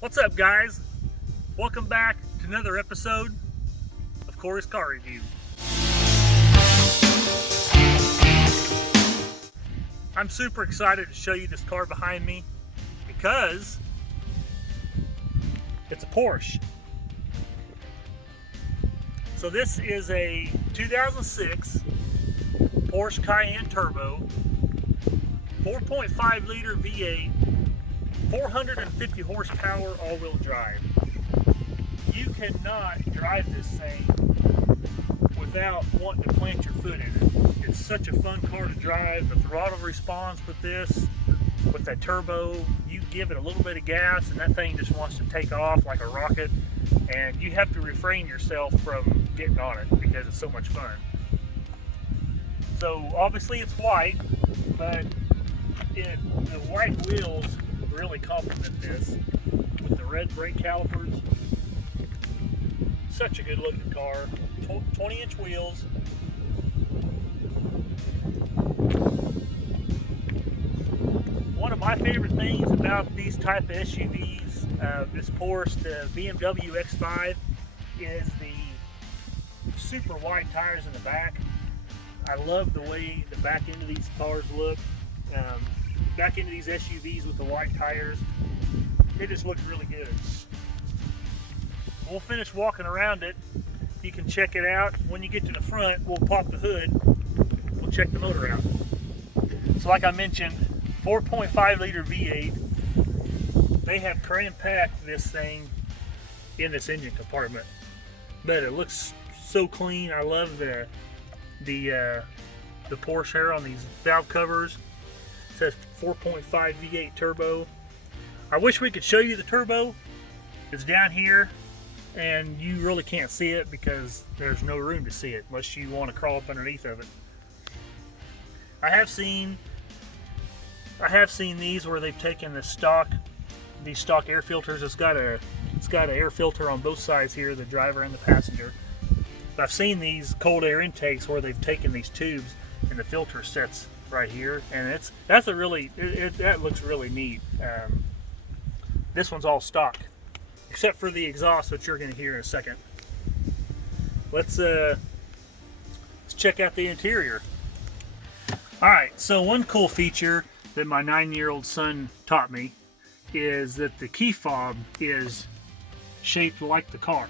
What's up, guys? Welcome back to another episode of Corey's Car Review. I'm super excited to show you this car behind me because it's a Porsche. So this is a 2006 Porsche Cayenne Turbo, 4.5 liter V8, 450 horsepower all-wheel drive. You cannot drive this thing without wanting to plant your foot in it. It's such a fun car to drive. The throttle response with this, with that turbo, you give it a little bit of gas and that thing just wants to take off like a rocket, and you have to refrain yourself from getting on it because it's so much fun. So obviously it's white, but the white wheels really complement this with the red brake calipers. Such a good looking car. 20-inch wheels. One of my favorite things about these type of SUVs, this Porsche, the BMW X5, is the super wide tires in the back. I love the way the back end of these cars look. Back into these SUVs with the wide tires, it just looks really good. We'll finish walking around it. You can check it out. When you get to the front, we'll pop the hood. We'll check the motor out. So like I mentioned, 4.5 liter V8. They have cram-packed this thing in this engine compartment, but it looks so clean. I love the Porsche here on these valve covers. It says 4.5 V8 turbo. I wish we could show you the turbo. It's down here and you really can't see it because there's no room to see it unless you want to crawl up underneath of it. I have seen these where they've taken these stock air filters. It's got an air filter on both sides here, the driver and the passenger. But I've seen these cold air intakes where they've taken these tubes and the filter sets right here, and that looks really neat. This one's all stock except for the exhaust, which you're going to hear in a second. Let's check out the interior. Alright, so one cool feature that my 9-year-old son taught me is that the key fob is shaped like the car.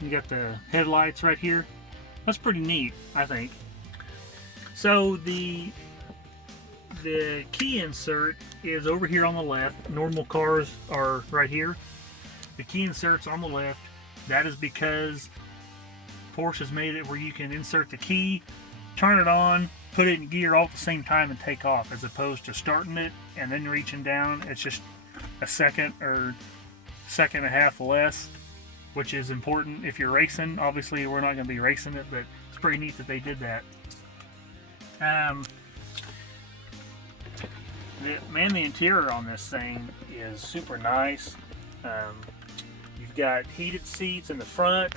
You got the headlights right here. That's pretty neat, I think. So the key insert is over here on the left. Normal cars are right here. The key insert's on the left. That is because Porsche has made it where you can insert the key, turn it on, put it in gear all at the same time and take off, as opposed to starting it and then reaching down. It's just a second or second and a half less, which is important if you're racing. Obviously we're not going to be racing it, but it's pretty neat that they did that. The interior on this thing is super nice. You've got heated seats in the front.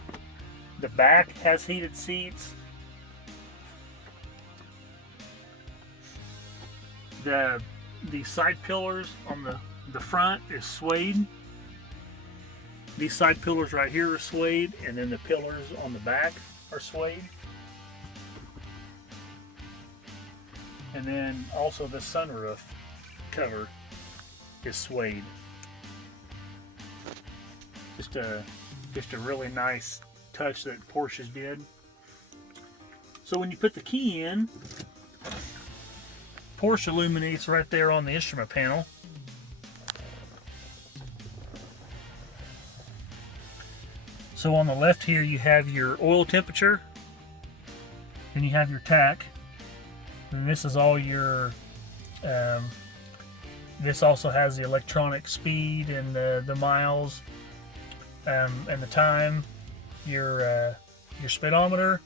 The back has heated seats. The side pillars on the front is suede. These side pillars right here are suede, and then the pillars on the back are suede. And then also the sunroof cover is suede. Just a really nice touch that Porsches did. So when you put the key in, Porsche illuminates right there on the instrument panel. So on the left here you have your oil temperature, and you have your tach. And this is all your, this also has the electronic speed and the miles and the time, your speedometer,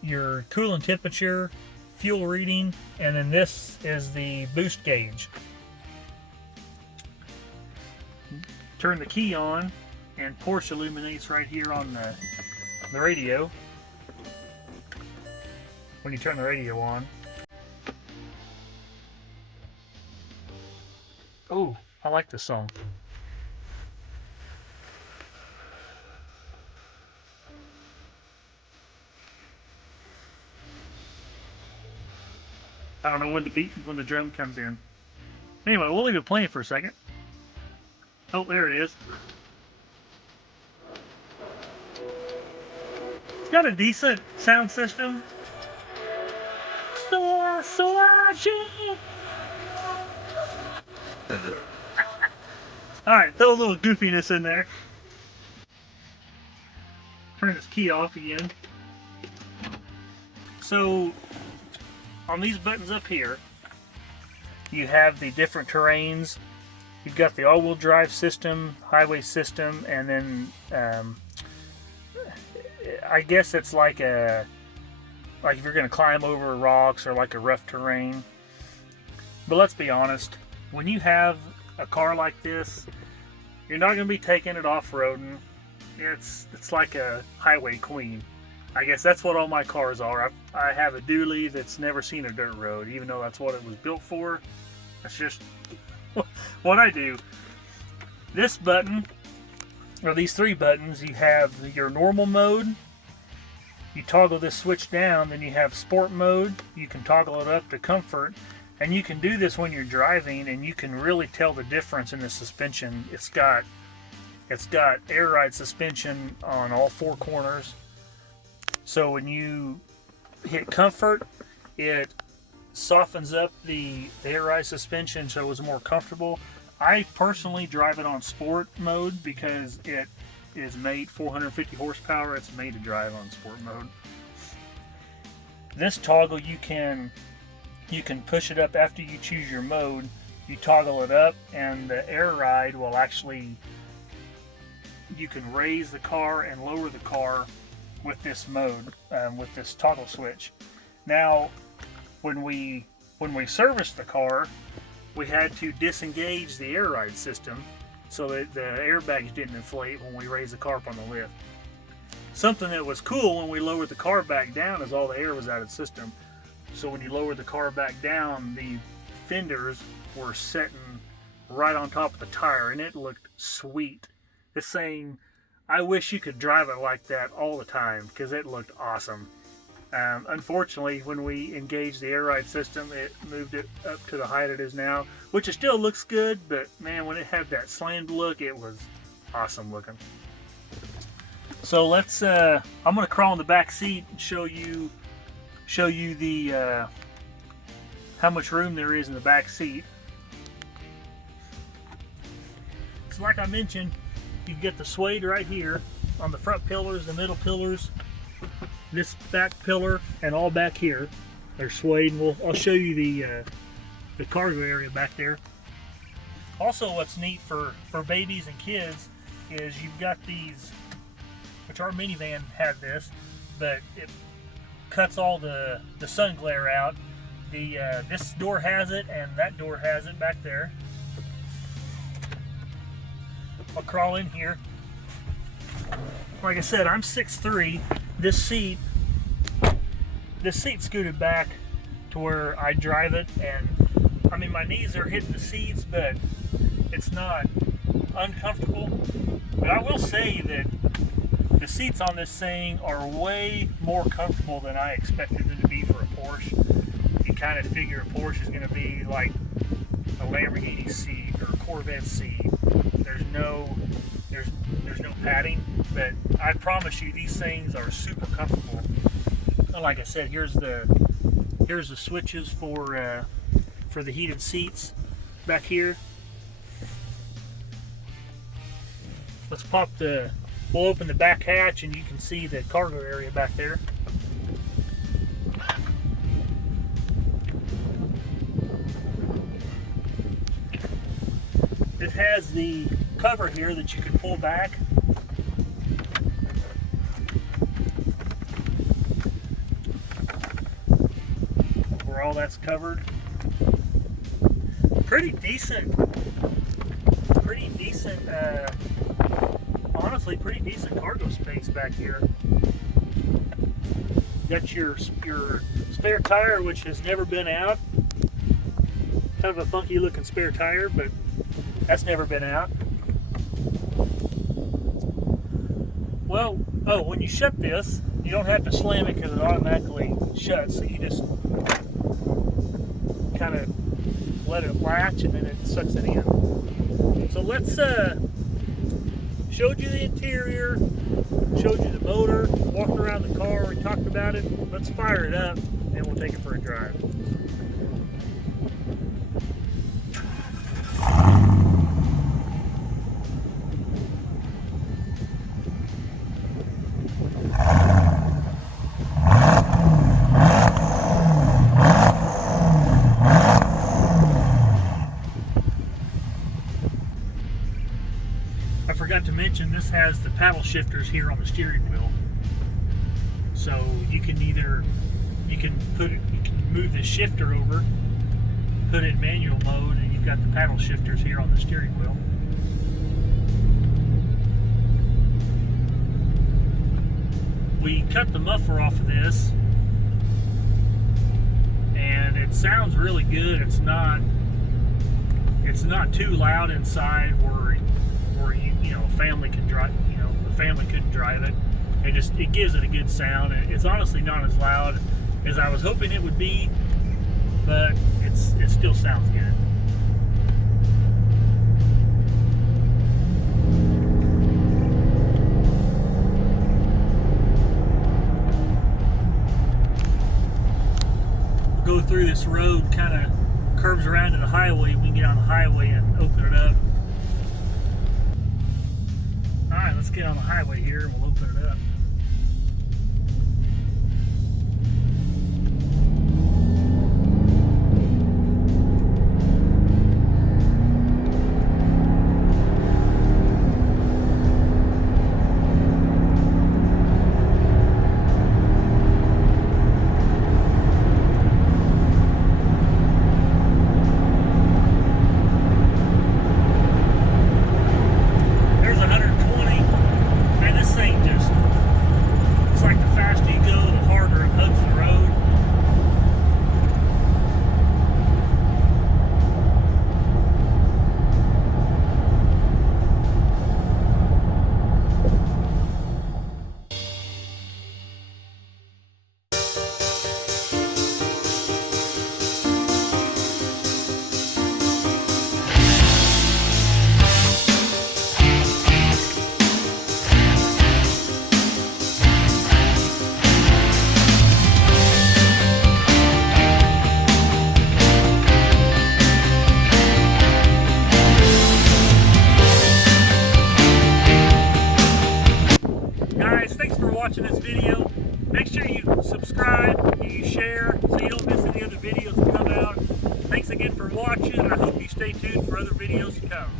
your coolant temperature, fuel reading, and then this is the boost gauge. Turn the key on and Porsche illuminates right here on the radio. When you turn the radio on. Oh, I like this song. I don't know when the drum comes in. Anyway, we'll leave it playing for a second. Oh, there it is. It's got a decent sound system. Alright, throw a little goofiness in there. Turn this key off again. So, on these buttons up here, you have the different terrains. You've got the all-wheel drive system, highway system, and then I guess it's like if you're going to climb over rocks or like a rough terrain. But let's be honest, when you have a car like this, you're not going to be taking it off-roading. It's like a highway queen. I guess that's what all my cars are. I have a dually that's never seen a dirt road, even though that's what it was built for. That's just what I do. This button, or these three buttons, you have your normal mode. You toggle this switch down, then you have sport mode. You can toggle it up to comfort, and you can do this when you're driving, and you can really tell the difference in the suspension. It's got air ride suspension on all four corners. So when you hit comfort, it softens up the air ride suspension so it's more comfortable. I personally drive it on sport mode because it is made 450 horsepower. It's made to drive on sport mode. This toggle, you can push it up after you choose your mode. You toggle it up and the air ride will actually, you can raise the car and lower the car with this mode, with this toggle switch. Now, when we serviced the car, we had to disengage the air ride system so that the airbags didn't inflate when we raised the car up on the lift. Something that was cool when we lowered the car back down is all the air was out of the system. So when you lowered the car back down, the fenders were sitting right on top of the tire, and it looked sweet. This thing, I wish you could drive it like that all the time because it looked awesome. Unfortunately, when we engaged the air ride system, it moved it up to the height it is now, which it still looks good, but man, when it had that slammed look, it was awesome looking. So let's, I'm going to crawl in the back seat and show you the, how much room there is in the back seat. So like I mentioned, you get the suede right here on the front pillars, the middle pillars, this back pillar, and all back here. They're suede, and I'll show you the cargo area back there. Also, what's neat for babies and kids is you've got these, which our minivan had this, but it cuts all the sun glare out. This door has it, and that door has it back there. I'll crawl in here. Like I said, I'm 6'3". This seat scooted back to where I drive it, and I mean my knees are hitting the seats, but it's not uncomfortable. But I will say that the seats on this thing are way more comfortable than I expected them to be for a Porsche. You kind of figure a Porsche is going to be like a Lamborghini seat or a Corvette seat. There's no padding, but I promise you these things are super comfortable. Like I said, here's the switches for the heated seats back here. We'll open the back hatch and you can see the cargo area back there. It has the cover here that you can pull back. Where all that's covered. Pretty decent, honestly, pretty decent cargo space back here. Got your spare tire, which has never been out. Kind of a funky looking spare tire, but That's never been out. Well, oh, when you shut this, you don't have to slam it because it automatically shuts. So you just kind of let it latch and then it sucks it in. So let's showed you the interior, showed you the motor, walking around the car, we talked about it. Let's fire it up and we'll take it for a drive. I forgot to mention this has the paddle shifters here on the steering wheel. So you can move the shifter over, put it in manual mode, and you've got the paddle shifters here on the steering wheel. We cut the muffler off of this and it sounds really good. It's not too loud inside where a family can drive, the family couldn't drive it. It gives it a good sound. It's honestly not as loud as I was hoping it would be, but it still sounds good. We'll go through this road, kind of curves around to the highway. We can get on the highway and open it up. Alright, let's get on the highway here and we'll open it up. Watching this video, make sure you subscribe, you share, so you don't miss any other videos that come out. Thanks again for watching, and I hope you stay tuned for other videos to come.